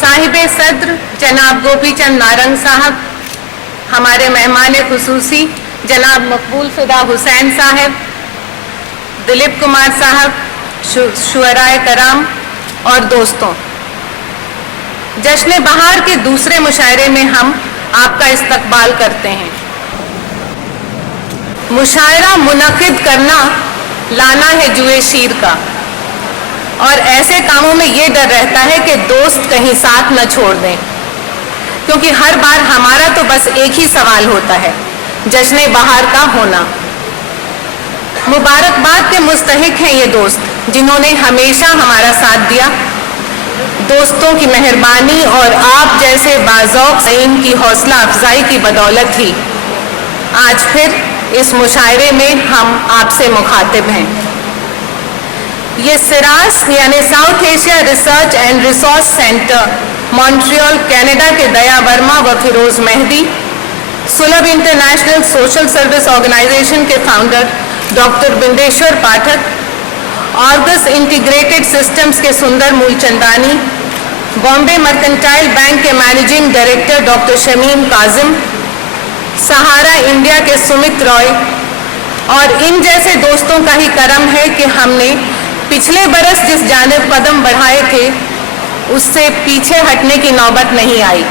साहिबे सद्र जनाब गोपी चंद नारंग साहब, हमारे मेहमान खुसूसी जनाब मकबूल फिदा हुसैन साहब, दिलीप कुमार साहब, शुअराए कराम और दोस्तों, जश्न बहार के दूसरे मुशायरे में हम आपका इस्तकबाल करते हैं। मुशायरा मुनक़िद करना लाना है जुए शीर का, और ऐसे कामों में ये डर रहता है कि दोस्त कहीं साथ न छोड़ दें, क्योंकि हर बार हमारा तो बस एक ही सवाल होता है, जश्न बहार का होना। मुबारकबाद के मुस्तहिक हैं ये दोस्त जिन्होंने हमेशा हमारा साथ दिया। दोस्तों की मेहरबानी और आप जैसे बाज़ौक़ ज़ईन की हौसला अफजाई की बदौलत ही आज फिर इस मुशायरे में हम आपसे मुखातिब हैं। ये सिरास यानी South Asia research and resource centre Montreal Canada के दया वर्मा व Firoz Mehdi, Sulabh international social service organisation के फाउंडर डॉक्टर बिंदेश्वर पाठक, ऑर्गस इंटीग्रेटेड सिस्टम्स के सुंदर मूलचंदानी, बॉम्बे मर्केंटाइल बैंक के managing director doctor Shamim Kazim, Sahara India के सुमित रॉय, और इन जैसे दोस्तों का ही करम है कि हमने पिछले बरस जिस जानिब कदम बढ़ाए थे उससे पीछे हटने की नौबत नहीं आई।